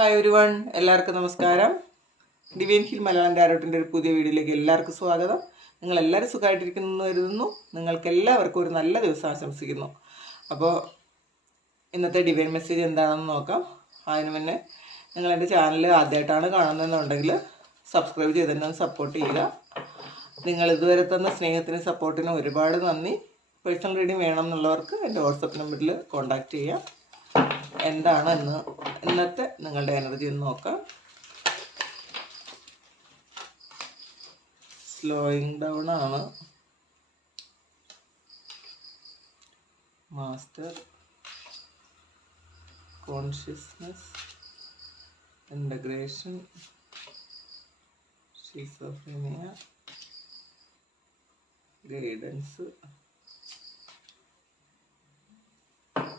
Hi everyone, എല്ലാവർക്കും നമസ്കാരം. Divine hill Malayalam ടാരോട്ടിൻ്റെ ഒരു പുതിയ വീഡിയോയിലേക്ക് എല്ലാവർക്കും സ്വാഗതം. നിങ്ങളെല്ലാവരും സുഖമായിട്ടിരിക്കുന്നു കരുതുന്നു. നിങ്ങൾക്ക് എല്ലാവർക്കും ഒരു നല്ല ദിവസം ആശംസിക്കുന്നു. അപ്പോൾ ഇന്നത്തെ ഡിവൈൻ മെസ്സേജ് എന്താണെന്ന് നോക്കാം. അതിന് മുന്നേ നിങ്ങൾ എൻ്റെ ചാനൽ ആദ്യമായിട്ടാണ് കാണുന്നതെന്നുണ്ടെങ്കിൽ സബ്സ്ക്രൈബ് ചെയ്തിട്ട് സപ്പോർട്ട് ചെയ്യുക. നിങ്ങൾ ഇതുവരെ തന്ന സ്നേഹത്തിനും സപ്പോർട്ടിനും ഒരുപാട് നന്ദി. പേഴ്സണൽ റീഡിംഗ് വേണം എന്നുള്ളവർക്ക് എൻ്റെ വാട്സപ്പ് നമ്പറിൽ കോൺടാക്റ്റ് ചെയ്യാം. എന്താണ് ഇന്നത്തെ നിങ്ങളുടെ എനർജി എന്ന് നോക്കാം. സ്ലോയിങ് ഡൗൺ ആണ്. Master, consciousness, integration, schizophrenia, guidance,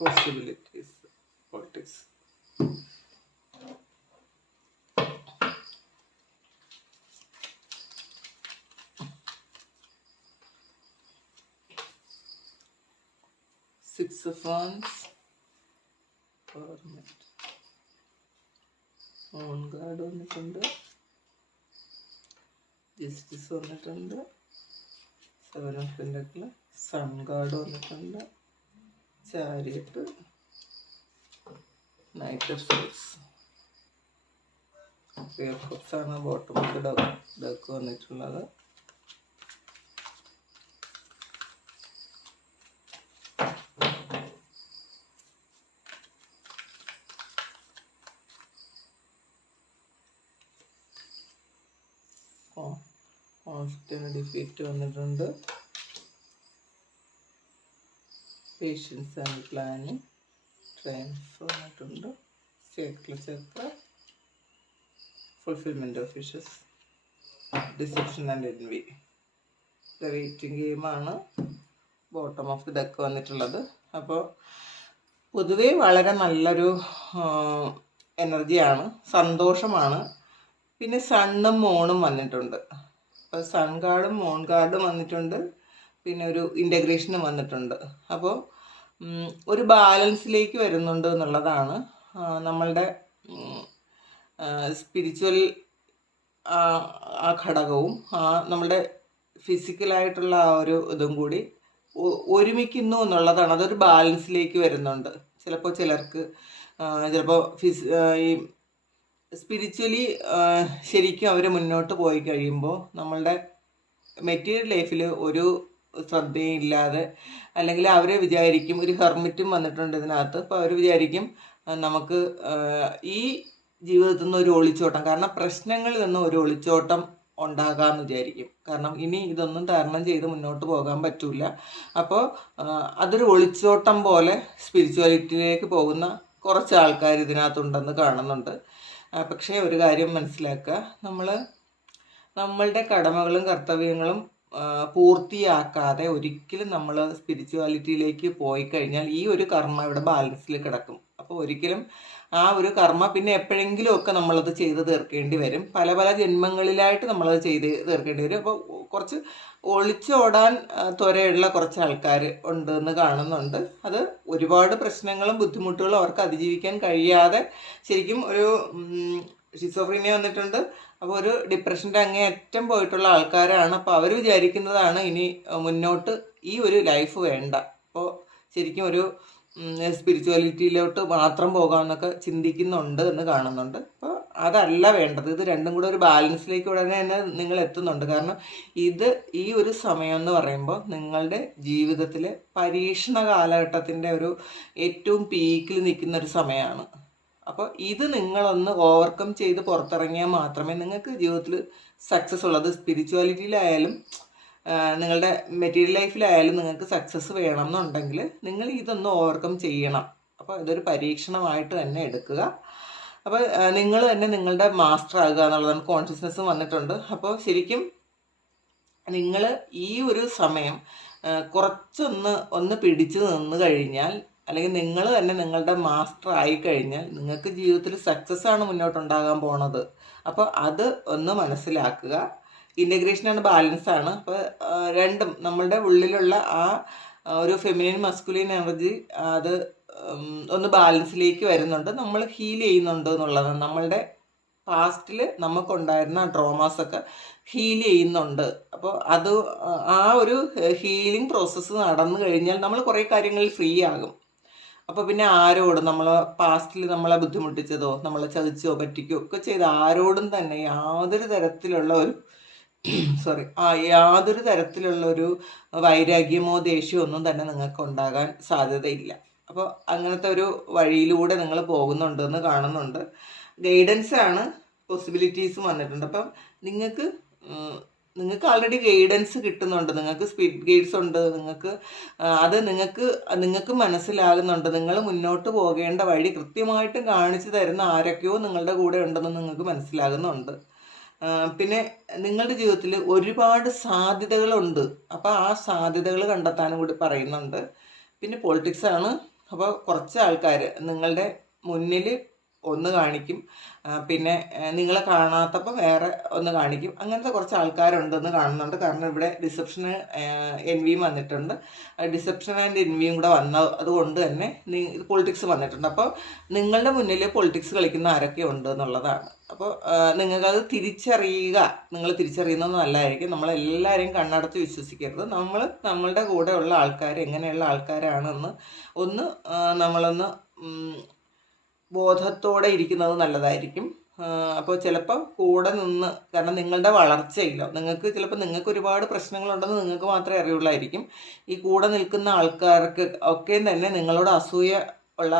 possibilities, politics. Six of Wands, Hermit, Moon Guard വന്നിട്ടുണ്ട്, Justice വന്നിട്ടുണ്ട്, Seven of Pentacles, Sun Guard വന്നിട്ടുണ്ട്, Chariot, Knight of Swords. Pair of Cups ആണ് ബോട്ടം ഓഫ് ഡക്ക് വന്നിട്ടുള്ളത്. Conflict defeat വന്നിട്ടുണ്ട്. Patience and planning, triumph വന്നിട്ടുണ്ട്. Sacral chakra, fulfilment of wishes, deception and envy. The waiting ഗെയിമാണ് bottom of the deck വന്നിട്ടുള്ളത്. അപ്പോൾ പൊതുവേ വളരെ നല്ലൊരു എനർജിയാണ്, സന്തോഷമാണ്. പിന്നെ സണ്ണും മൂണും വന്നിട്ടുണ്ട്. അപ്പോൾ സൺ കാർഡും മൂൺ കാർഡും വന്നിട്ടുണ്ട്. പിന്നെ ഒരു ഇൻ്റഗ്രേഷനും വന്നിട്ടുണ്ട്. അപ്പോൾ ഒരു ബാലൻസിലേക്ക് വരുന്നുണ്ട് എന്നുള്ളതാണ്. നമ്മളുടെ സ്പിരിച്വൽ ആ ഘടകവും നമ്മളുടെ ഫിസിക്കലായിട്ടുള്ള ആ ഒരു ഇതും കൂടി ഒരുമിക്കുന്നു എന്നുള്ളതാണ്. അതൊരു ബാലൻസിലേക്ക് വരുന്നുണ്ട്. ചിലപ്പോൾ ചിലർക്ക് ഈ സ്പിരിച്വലി ശരിക്കും അവർ മുന്നോട്ട് പോയി കഴിയുമ്പോൾ നമ്മളുടെ മെറ്റീരിയൽ ലൈഫിൽ ഒരു ശ്രദ്ധയും ഇല്ലാതെ, അല്ലെങ്കിൽ അവർ വിചാരിക്കും, ഒരു ഹെർമിറ്റും വന്നിട്ടുണ്ട് ഇതിനകത്ത്. അപ്പോൾ അവർ വിചാരിക്കും നമുക്ക് ഈ ജീവിതത്തിൽ നിന്ന് ഒരു ഒളിച്ചോട്ടം, കാരണം പ്രശ്നങ്ങളിൽ നിന്ന് ഒരു ഒളിച്ചോട്ടം ഉണ്ടാകാമെന്ന് വിചാരിക്കും. കാരണം ഇനി ഇതൊന്നും തരണം ചെയ്ത് മുന്നോട്ട് പോകാൻ പറ്റില്ല. അപ്പോൾ അതൊരു ഒളിച്ചോട്ടം പോലെ സ്പിരിച്വാലിറ്റിയിലേക്ക് പോകുന്ന കുറച്ച് ആൾക്കാർ ഇതിനകത്തുണ്ടെന്ന് കാണുന്നുണ്ട്. പക്ഷേ ഒരു കാര്യം മനസ്സിലാക്കുക, നമ്മളുടെ കടമകളും കർത്തവ്യങ്ങളും പൂർത്തിയാക്കാതെ ഒരിക്കലും നമ്മൾ സ്പിരിച്വാലിറ്റിയിലേക്ക് പോയി കഴിഞ്ഞാൽ ഈ ഒരു കർമ്മ ഇവിടെ ബാലൻസിൽ കിടക്കും. അപ്പോൾ ഒരിക്കലും ആ ഒരു കർമ്മ പിന്നെ എപ്പോഴെങ്കിലും ഒക്കെ നമ്മളത് ചെയ്ത് തീർക്കേണ്ടി വരും. പല പല ജന്മങ്ങളിലായിട്ട് നമ്മളത് ചെയ്ത് തീർക്കേണ്ടി വരും. അപ്പോൾ കുറച്ച് ഒളിച്ചോടാൻ ത്വരയുള്ള കുറച്ച് ആൾക്കാർ ഉണ്ടെന്ന് കാണുന്നുണ്ട്. അത് ഒരുപാട് പ്രശ്നങ്ങളും ബുദ്ധിമുട്ടുകളും അവർക്ക് അതിജീവിക്കാൻ കഴിയാതെ ശരിക്കും ഒരു ഷിസോഫ്രീനിയ വന്നിട്ടുണ്ട്. അപ്പോൾ ഒരു ഡിപ്രഷൻ്റെ അങ്ങേയറ്റം പോയിട്ടുള്ള ആൾക്കാരാണ്. അപ്പോൾ അവർ വിചാരിക്കുന്നതാണ് ഇനി മുന്നോട്ട് ഈ ഒരു ലൈഫ് വേണ്ട, അപ്പോൾ ശരിക്കും ഒരു സ്പിരിച്വാലിറ്റിയിലോട്ട് മാത്രം പോകാമെന്നൊക്കെ ചിന്തിക്കുന്നുണ്ട് എന്ന് കാണുന്നുണ്ട്. അപ്പോൾ അതല്ല വേണ്ടത്. ഇത് രണ്ടും കൂടെ ഒരു ബാലൻസിലേക്ക് ഉടനെ തന്നെ നിങ്ങൾ എത്തുന്നുണ്ട്. കാരണം ഈ ഒരു സമയം എന്ന് പറയുമ്പോൾ നിങ്ങളുടെ ജീവിതത്തിലെ പരീക്ഷണ കാലഘട്ടത്തിൻ്റെ ഒരു ഏറ്റവും പീക്കിൽ നിൽക്കുന്ന ഒരു സമയമാണ്. അപ്പോൾ ഇത് നിങ്ങളൊന്ന് ഓവർകം ചെയ്ത് പുറത്തിറങ്ങിയാൽ മാത്രമേ നിങ്ങൾക്ക് ജീവിതത്തിൽ സക്സസ് ഉള്ളത്. സ്പിരിച്വാലിറ്റിയിലായാലും നിങ്ങളുടെ മെറ്റീരിയൽ ലൈഫിലായാലും നിങ്ങൾക്ക് സക്സസ് വേണം എന്നുണ്ടെങ്കിൽ നിങ്ങൾ ഇതൊന്ന് ഓവർകം ചെയ്യണം. അപ്പോൾ ഇതൊരു പരീക്ഷണമായിട്ട് തന്നെ എടുക്കുക. അപ്പോൾ നിങ്ങൾ തന്നെ നിങ്ങളുടെ മാസ്റ്റർ ആകുക എന്നുള്ളതാണ്. കോൺഷ്യസ്നെസ്സും വന്നിട്ടുണ്ട്. അപ്പോൾ ശരിക്കും നിങ്ങൾ ഈ ഒരു സമയം കുറച്ചൊന്ന് പിടിച്ചു നിന്ന് കഴിഞ്ഞാൽ, അല്ലെങ്കിൽ നിങ്ങൾ തന്നെ നിങ്ങളുടെ മാസ്റ്റർ ആയിക്കഴിഞ്ഞാൽ നിങ്ങൾക്ക് ജീവിതത്തിൽ സക്സസ് ആണ് മുന്നോട്ടുണ്ടാകാൻ പോണത്. അപ്പോൾ അത് ഒന്ന് മനസ്സിലാക്കുക. ഇൻ്റഗ്രേഷനാണ്, ബാലൻസാണ്. അപ്പോൾ രണ്ടും നമ്മളുടെ ഉള്ളിലുള്ള ആ ഒരു ഫെമിനിൻ മസ്കുലിൻ എനർജി അത് ഒന്ന് ബാലൻസിലേക്ക് വരുന്നുണ്ട്, നമ്മൾ ഹീൽ ചെയ്യുന്നുണ്ട് എന്നുള്ളതാണ്. നമ്മളുടെ പാസ്റ്റിൽ നമുക്കുണ്ടായിരുന്ന ട്രോമാസൊക്കെ ഹീൽ ചെയ്യുന്നുണ്ട്. അപ്പോൾ അത് ആ ഒരു ഹീലിംഗ് പ്രോസസ്സ് നടന്നു കഴിഞ്ഞാൽ നമ്മൾ കുറേ കാര്യങ്ങളിൽ ഫ്രീ ആകും. അപ്പോൾ പിന്നെ ആരോടും നമ്മളെ പാസ്റ്റിൽ നമ്മളെ ബുദ്ധിമുട്ടിച്ചതോ നമ്മളെ ചതിച്ചോ പറ്റിക്കോ ഒക്കെ ചെയ്ത് ആരോടും തന്നെ യാതൊരു തരത്തിലുള്ള ഒരു യാതൊരു തരത്തിലുള്ള ഒരു വൈരാഗ്യമോ ദേഷ്യമോ ഒന്നും തന്നെ നിങ്ങൾക്ക് ഉണ്ടാകാൻ സാധ്യതയില്ല. അപ്പോൾ അങ്ങനത്തെ ഒരു വഴിയിലൂടെ നിങ്ങൾ പോകുന്നുണ്ടെന്ന് കാണുന്നുണ്ട്. ഗൈഡൻസ് ആണ്, പോസിബിലിറ്റീസും വന്നിട്ടുണ്ട്. അപ്പം നിങ്ങൾക്ക് ആൾറെഡി ഗൈഡൻസ് കിട്ടുന്നുണ്ട്, നിങ്ങൾക്ക് സ്പിരിറ്റ് ഗൈഡ്സ് ഉണ്ട്, അത് നിങ്ങൾക്ക് മനസ്സിലാകുന്നുണ്ട്. നിങ്ങൾ മുന്നോട്ട് പോകേണ്ട വഴി കൃത്യമായിട്ടും കാണിച്ചു തരുന്ന ആരൊക്കെയോ നിങ്ങളുടെ കൂടെ ഉണ്ടെന്ന് നിങ്ങൾക്ക് മനസ്സിലാകുന്നുണ്ട്. പിന്നെ നിങ്ങളുടെ ജീവിതത്തിൽ ഒരുപാട് സാധ്യതകളുണ്ട്. അപ്പോൾ ആ സാധ്യതകൾ കണ്ടെത്താനും കൂടി പറയുന്നുണ്ട്. പിന്നെ പൊളിറ്റിക്സ് ആണ്. അപ്പോൾ കുറച്ച് ആൾക്കാർ നിങ്ങളുടെ മുന്നിൽ ഒന്ന് കാണിക്കും, പിന്നെ നിങ്ങളെ കാണാത്തപ്പോൾ വേറെ ഒന്ന് കാണിക്കും. അങ്ങനത്തെ കുറച്ച് ആൾക്കാരുണ്ടെന്ന് കാണുന്നുണ്ട്. കാരണം ഇവിടെ ഡിസെപ്ഷന് എൻവിയും വന്നിട്ടുണ്ട്. ഡിസെപ്ഷൻ ആൻഡ് എൻവിയും കൂടെ അതുകൊണ്ട് തന്നെ പൊളിറ്റിക്സ് വന്നിട്ടുണ്ട്. അപ്പോൾ നിങ്ങളുടെ മുന്നിൽ പൊളിറ്റിക്സ് കളിക്കുന്ന ആരൊക്കെ ഉണ്ട് എന്നുള്ളതാണ്. അപ്പോൾ നിങ്ങൾക്കത് നിങ്ങൾ തിരിച്ചറിയുന്നത് നല്ലതായിരിക്കും. നമ്മളെല്ലാവരെയും കണ്ണടച്ച് വിശ്വസിക്കരുത്. നമ്മളുടെ കൂടെ ഉള്ള ആൾക്കാർ എങ്ങനെയുള്ള ആൾക്കാരാണെന്ന് നമ്മളൊന്ന് ബോധത്തോടെ ഇരിക്കുന്നത് നല്ലതായിരിക്കും. അപ്പോൾ ചിലപ്പോൾ കൂടെ നിന്ന്, കാരണം നിങ്ങളുടെ വളർച്ചയില്ല, നിങ്ങൾക്ക് ഒരുപാട് പ്രശ്നങ്ങളുണ്ടെന്ന് നിങ്ങൾക്ക് മാത്രമേ അറിയുള്ളായിരിക്കും. ഈ കൂടെ നിൽക്കുന്ന ആൾക്കാർക്ക് ഒക്കെ തന്നെ നിങ്ങളോട് അസൂയ ഉള്ള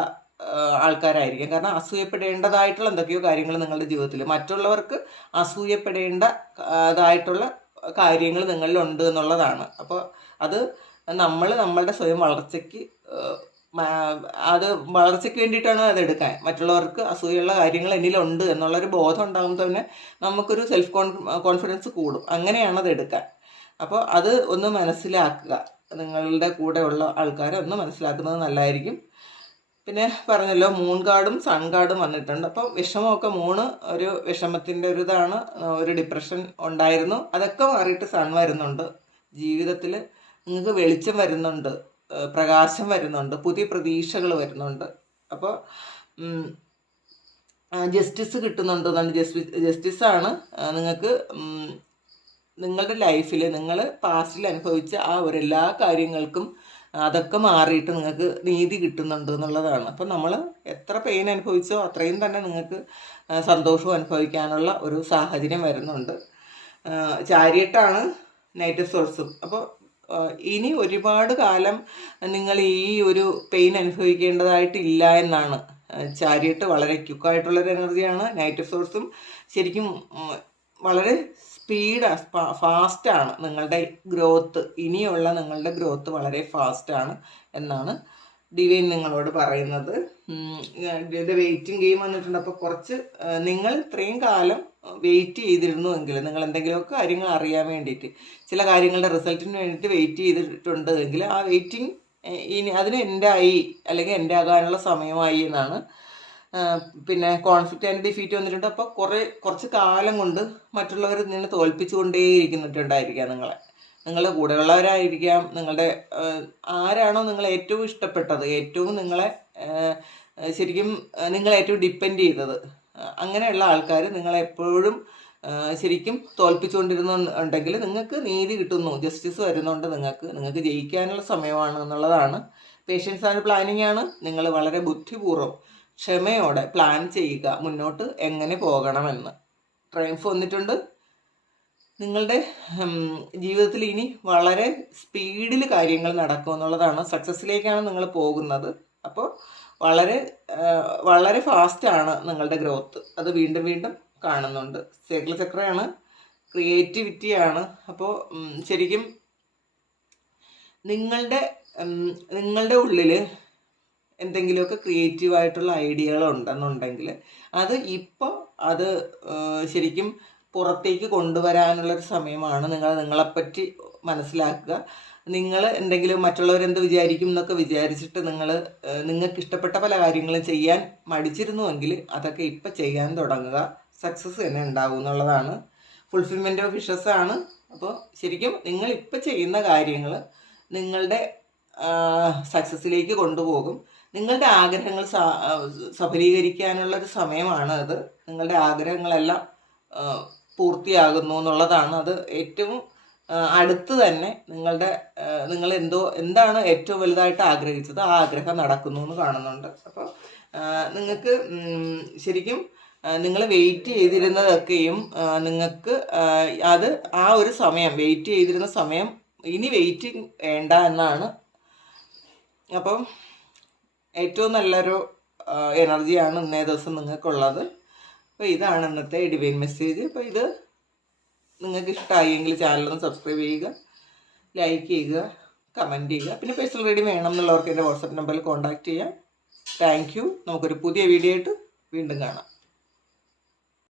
ആൾക്കാരായിരിക്കും. കാരണം അസൂയപ്പെടേണ്ടതായിട്ടുള്ള എന്തൊക്കെയോ കാര്യങ്ങൾ നിങ്ങളുടെ ജീവിതത്തിൽ, മറ്റുള്ളവർക്ക് അസൂയപ്പെടേണ്ടതായിട്ടുള്ള കാര്യങ്ങൾ നിങ്ങളിലുണ്ട് എന്നുള്ളതാണ്. അപ്പോൾ അത് നമ്മളുടെ സ്വയം വളർച്ചയ്ക്ക് വേണ്ടിയിട്ടാണ് അത് എടുക്കാൻ. മറ്റുള്ളവർക്ക് അസൂയുള്ള കാര്യങ്ങൾ എന്നിലുണ്ട് എന്നുള്ളൊരു ബോധം ഉണ്ടാകുമ്പോൾ തന്നെ നമുക്കൊരു സെൽഫ് കോൺഫിഡൻസ് കൂടും. അങ്ങനെയാണ് അത് എടുക്കാൻ. അപ്പോൾ അത് ഒന്ന് മനസ്സിലാക്കുക. നിങ്ങളുടെ കൂടെ ഉള്ള ആൾക്കാരെ ഒന്ന് മനസ്സിലാക്കുന്നത് നല്ലതായിരിക്കും. പിന്നെ പറഞ്ഞല്ലോ, മൂൺ കാർഡും സൺ കാർഡും വന്നിട്ടുണ്ട്. അപ്പം വിഷമമൊക്കെ ഒരു വിഷമത്തിൻ്റെ ഒരു ഇതാണ്, ഒരു ഡിപ്രഷൻ ഉണ്ടായിരുന്നു, അതൊക്കെ മാറിയിട്ട് സൺ വരുന്നുണ്ട്. ജീവിതത്തിൽ നിങ്ങൾക്ക് വെളിച്ചം വരുന്നുണ്ട്, പ്രകാശം വരുന്നുണ്ട്, പുതിയ പ്രതീക്ഷകൾ വരുന്നുണ്ട്. അപ്പോൾ ജസ്റ്റിസ് കിട്ടുന്നുണ്ടെന്നാണ്. ജസ്റ്റിസാണ് നിങ്ങൾക്ക് നിങ്ങളുടെ ലൈഫിൽ നിങ്ങൾ പാസ്റ്റിൽ അനുഭവിച്ച ആ എല്ലാ കാര്യങ്ങൾക്കും അതൊക്കെ മാറിയിട്ട് നിങ്ങൾക്ക് നീതി കിട്ടുന്നുണ്ട് എന്നുള്ളതാണ്. അപ്പം നമ്മൾ എത്ര പെയിൻ അനുഭവിച്ചോ അത്രയും തന്നെ നിങ്ങൾക്ക് സന്തോഷവും അനുഭവിക്കാനുള്ള ഒരു സാഹചര്യം വരുന്നുണ്ട്. ചാരിയറ്റാണ് നൈറ്റ് ഓഫ് സോഴ്സും. അപ്പോൾ ഇനി ഒരുപാട് കാലം നിങ്ങൾ ഈ ഒരു പെയിൻ അനുഭവിക്കേണ്ടതായിട്ടില്ല എന്നാണ്. ചാരിയറ്റ് വളരെ ക്യുക്കായിട്ടുള്ളൊരു എനർജിയാണ്. നൈറ്റ് ഓഫ് സോഴ്സും ശരിക്കും വളരെ ഫാസ്റ്റാണ് നിങ്ങളുടെ ഗ്രോത്ത്. ഇനിയുള്ള നിങ്ങളുടെ ഗ്രോത്ത് വളരെ ഫാസ്റ്റാണ് എന്നാണ് ഡിവൈൻ നിങ്ങളോട് പറയുന്നത്. വെയിറ്റിംഗ് ഗെയിം വന്നിട്ടുണ്ട്. അപ്പോൾ കുറച്ച് നിങ്ങൾ ഇത്രയും കാലം വെയിറ്റ് ചെയ്തിരുന്നുവെങ്കിൽ, നിങ്ങൾ എന്തെങ്കിലുമൊക്കെ കാര്യങ്ങൾ അറിയാൻ വേണ്ടിയിട്ട്, ചില കാര്യങ്ങളുടെ റിസൾട്ടിന് വേണ്ടിയിട്ട് വെയിറ്റ് ചെയ്തിട്ടുണ്ട് എങ്കിൽ ആ വെയിറ്റിംഗ് ഇനി അതിന് എൻ്റെ ആയി അല്ലെങ്കിൽ എൻ്റെ ആകാനുള്ള സമയമായി എന്നാണ്. പിന്നെ കോൺഫ്ലിക്റ്റ് ആൻഡ് ഡിഫീറ്റ് വന്നിട്ടുണ്ട്. അപ്പോൾ കുറച്ച് കാലം കൊണ്ട് മറ്റുള്ളവർ നിന്നെ തോൽപ്പിച്ചുകൊണ്ടേയിരിക്കുന്നുണ്ടായിരിക്കാം. നിങ്ങളുടെ കൂടെയുള്ളവരായിരിക്കാം, ആരാണോ നിങ്ങളെ ഏറ്റവും ഇഷ്ടപ്പെട്ടത്, ഏറ്റവും നിങ്ങളെ ഏറ്റവും ഡിപ്പെൻഡ് ചെയ്തത്, അങ്ങനെയുള്ള ആൾക്കാർ നിങ്ങളെപ്പോഴും ശരിക്കും തോൽപ്പിച്ചുകൊണ്ടിരുന്നുണ്ടെങ്കിൽ നിങ്ങൾക്ക് നീതി കിട്ടുന്നു, ജസ്റ്റിസ് വരുന്നുണ്ട്. നിങ്ങൾക്ക് ജയിക്കാനുള്ള സമയമാണ് എന്നുള്ളതാണ്. പേഷ്യൻസ് ആൻഡ് പ്ലാനിങ് ആണ്. നിങ്ങൾ വളരെ ബുദ്ധിപൂർവ്വം ക്ഷമയോടെ പ്ലാൻ ചെയ്യുക മുന്നോട്ട് എങ്ങനെ പോകണമെന്ന്. ട്രയംഫ് വന്നിട്ടുണ്ട്. നിങ്ങളുടെ ജീവിതത്തിൽ ഇനി വളരെ സ്പീഡിൽ കാര്യങ്ങൾ നടക്കും എന്നുള്ളതാണ്. സക്സസ്സിലേക്കാണ് നിങ്ങൾ പോകുന്നത്. അപ്പോൾ വളരെ വളരെ ഫാസ്റ്റാണ് നിങ്ങളുടെ ഗ്രോത്ത്. അത് വീണ്ടും വീണ്ടും കാണുന്നുണ്ട്. സൈക്കിൾ ചക്രയാണ്, ക്രിയേറ്റിവിറ്റിയാണ്. അപ്പോൾ ശരിക്കും നിങ്ങളുടെ ഉള്ളിൽ എന്തെങ്കിലുമൊക്കെ ക്രിയേറ്റീവായിട്ടുള്ള ഐഡിയകൾ ഉണ്ടെന്നുണ്ടെങ്കിൽ അത് ശരിക്കും പുറത്തേക്ക് കൊണ്ടുവരാനുള്ളൊരു സമയമാണ്. നിങ്ങളെപ്പറ്റി മനസ്സിലാക്കുക. നിങ്ങൾ എന്തെങ്കിലും മറ്റുള്ളവരെന്ത് വിചാരിക്കും എന്നൊക്കെ വിചാരിച്ചിട്ട് നിങ്ങൾക്ക് ഇഷ്ടപ്പെട്ട പല കാര്യങ്ങളും ചെയ്യാൻ മടിച്ചിരുന്നുവെങ്കിൽ അതൊക്കെ ഇപ്പം ചെയ്യാൻ തുടങ്ങുക. സക്സസ് തന്നെ ഉണ്ടാവും എന്നുള്ളതാണ്. ഫുൾഫിൽമെൻ്റ് ഓഫ് വിഷസ് ആണ്. അപ്പോൾ ശരിക്കും നിങ്ങൾ ഇപ്പം ചെയ്യുന്ന കാര്യങ്ങൾ നിങ്ങളുടെ സക്സസ്സിലേക്ക് കൊണ്ടുപോകും. നിങ്ങളുടെ ആഗ്രഹങ്ങൾ സഫലീകരിക്കാനുള്ള ഒരു സമയമാണ് അത്. നിങ്ങളുടെ ആഗ്രഹങ്ങളെല്ലാം പൂർത്തിയാകുന്നു എന്നുള്ളതാണ്. അത് ഏറ്റവും അടുത്ത് തന്നെ നിങ്ങൾ എന്താണ് ഏറ്റവും വലുതായിട്ട് ആഗ്രഹിച്ചത്, ആ ആഗ്രഹം നടക്കുന്നു എന്ന് കാണുന്നുണ്ട്. അപ്പോൾ നിങ്ങൾക്ക് ശരിക്കും നിങ്ങൾ വെയിറ്റ് ചെയ്തിരുന്നതൊക്കെയും നിങ്ങൾക്ക് അത് ആ ഒരു സമയം വെയിറ്റ് ചെയ്തിരുന്ന സമയം ഇനി വെയിറ്റിംഗ് വേണ്ട എന്നാണ്. അപ്പം ഏറ്റവും നല്ലൊരു എനർജിയാണ് ഇന്നേ ദിവസം നിങ്ങൾക്കുള്ളത്. അപ്പോൾ ഇതാണ് ഇന്നത്തെ ഡിവൈൻ മെസ്സേജ്. അപ്പോൾ ഇത് നിങ്ങൾക്ക് ഇഷ്ടമായെങ്കിൽ ചാനലൊന്ന് സബ്സ്ക്രൈബ് ചെയ്യുക, ലൈക്ക് ചെയ്യുക, കമൻറ്റ് ചെയ്യുക. പിന്നെ പേഴ്സണൽ റീഡിംഗ് വേണം എന്നുള്ളവർക്ക് എൻ്റെ വാട്സപ്പ് നമ്പറിൽ കോൺടാക്റ്റ് ചെയ്യാം. Thank you. നമുക്കൊരു പുതിയ വീഡിയോ ആയിട്ട് വീണ്ടും കാണാം.